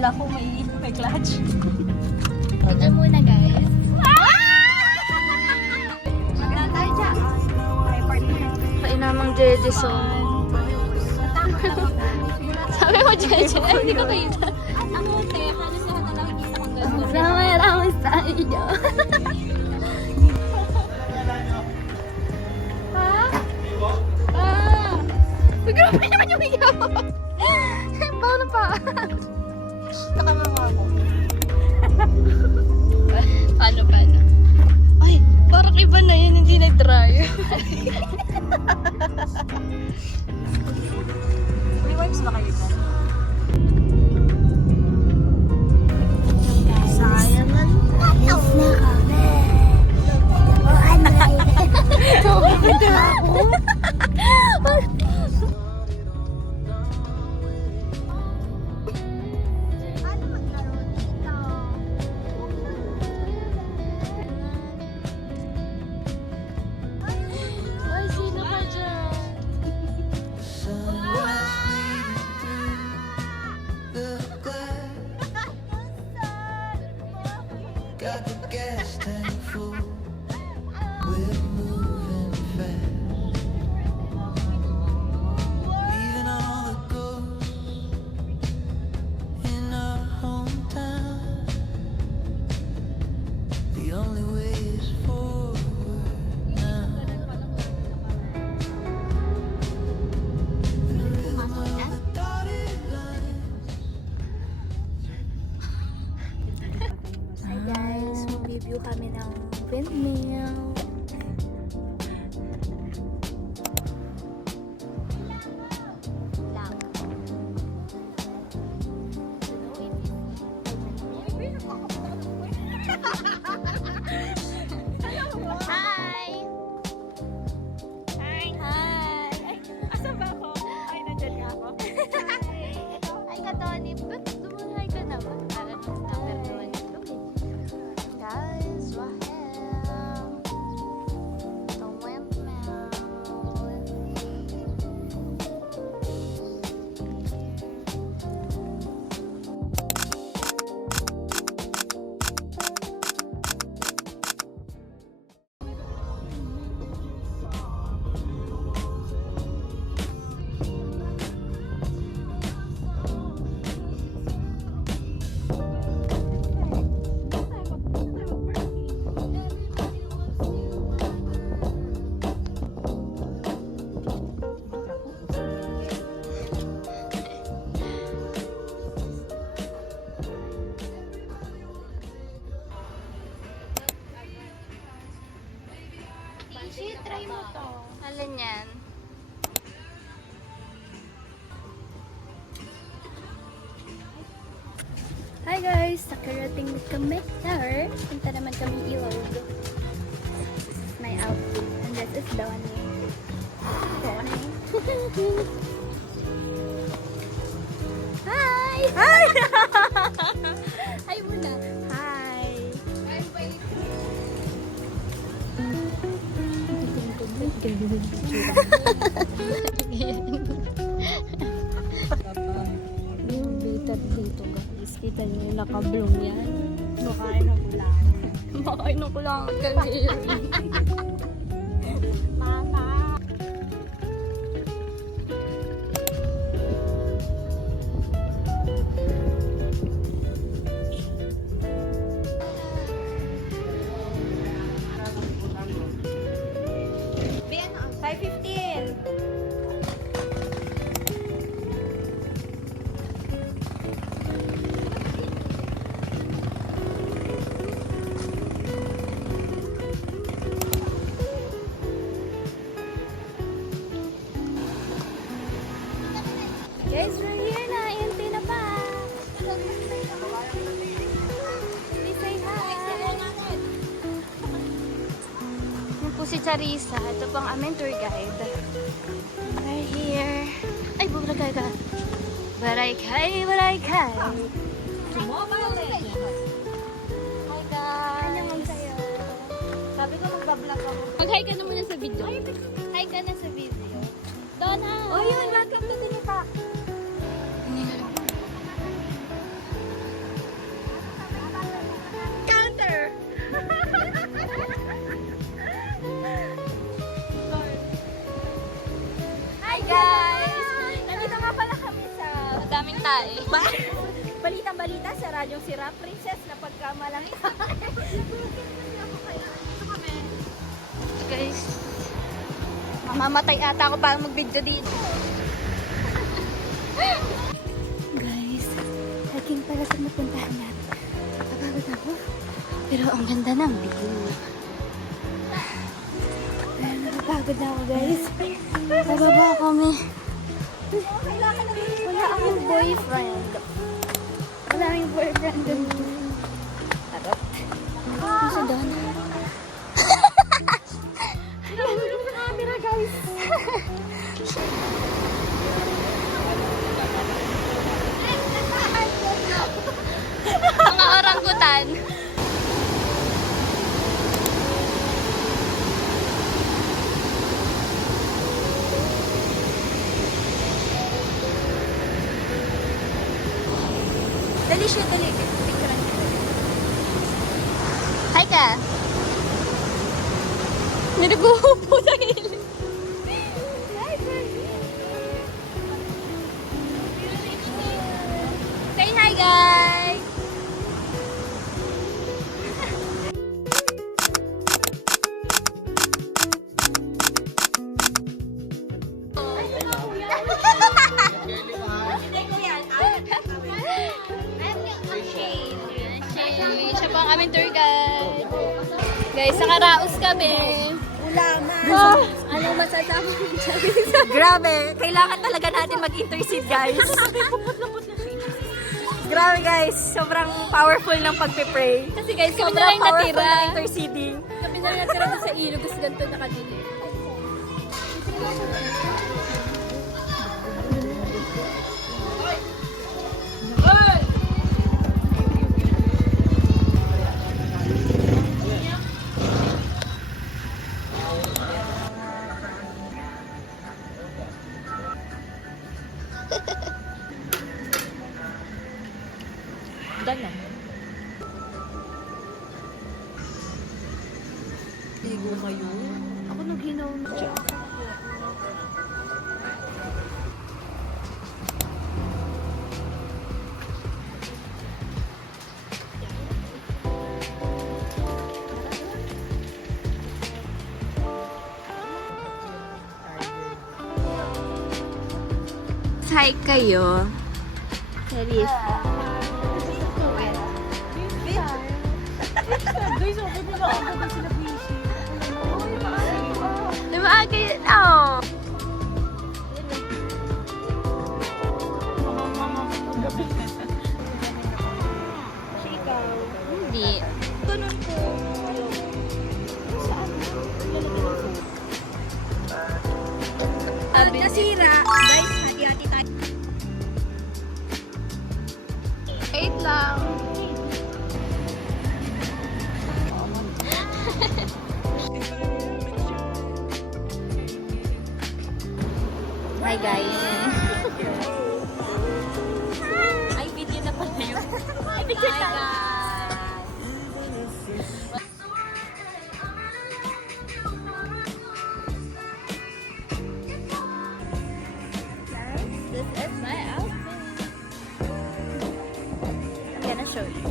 Kala ko may clutch. Ito muna guys. Magtatay siya. Kainamang Jeje so. Sabi mo Jeje, hindi ko kita. Ako, te, halos lahat na nakikita kong gano'n. Maraming sa iyo. Grabe naman yung hiyaw. Paano pa? Nakamama ako. Paano? Ay, parang iba na yun, hindi nag-dry. May wipes ba kayo dyan? Sayang ang tatas na kami. Ay, sino ka dyan? Got the gas tank full. We're moving fast. Leaving all the ghosts in our hometown. The only way is forward now. The rhythm of the dotted line. Hi guys, mag-review kami ng windmill. Hi! Hi! Asan ba ako? Ay, nandiyan nga ako. Hi ka, Tony. Ba't dumuhay ka naman? Para number naman ito. Guys, wow! The windmill. Try mo to. Alin yan? Hi guys! Nakarating na kami. Sir, punta naman kami Ilog. My outfit. And this is Donnie. Donnie. Hi! Hi! Hi muna. Hi! Yung bitter dito guys. Kita nyo yung naka-bloom yan. Makain ng kulang. Makain ng kulang at kanil. Mama! Ben, 5:15. Guys, we're here na. Inti na pa. Please say hi. Yan po si Charissa. Ito po ang aming tour guide. We're here. Ay, bubalagay ka. Baraykay, baraykay. Mobile Legends. Hi guys. Ano sa'yo? Sabi ko magbablog ako. Mag-hi ka na muna sa video. Hi ka na sa video. Donna! Oh, yun. Welcome to Tunipa. tae. Balita sa radyong sira, princess na pagkamalaki. Guys, mamamatay ata ako para mag-video dito. Guys, hiking pala sa napuntahan natin. Nakapagod ako. Pero ang ganda ng view. Pero nakapagod na ako, guys. Nababa kami. Wala akong boyfriend. Wala akong boyfriend dun. Harap. Nasa doon. Nahulog sa camera, guys. Mga orangutan. Dali siya, dali. Picturean ko. Hi ka! May nag-uupo sa gilid. Hi, say hi, guys! Siya po ang aming tour guide. Guys, nakaraos kami. Anong masasabi mo dyan? Grabe, kailangan talaga natin mag-intercede, guys. Grabe, guys. Sobrang powerful ng pagpe-pray. Kasi guys, kami na Sobrang lang powerful natira. ng interceding. Kami na lang natira doon sa ilog, kasi ganito nakadili. Dala. Ligo kayo. Ako nag-hinaw na siya. Hi kayo. Charis. Diba kayo? Oh. Hindi. Ganun ko. Nasira. Guys, hati-hati tayo. 8 lang. Hi guys. Ay, video na pala yun. Ay, picture na. This is my outfit. I'm gonna show you.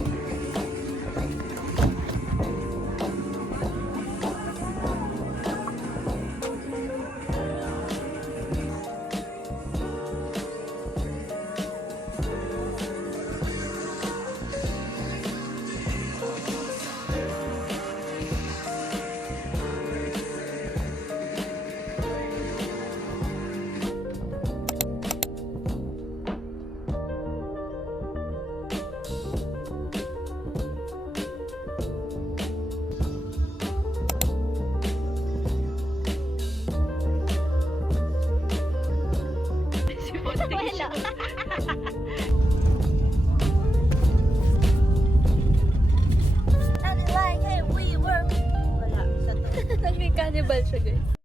Nag-cannibal siya, guys.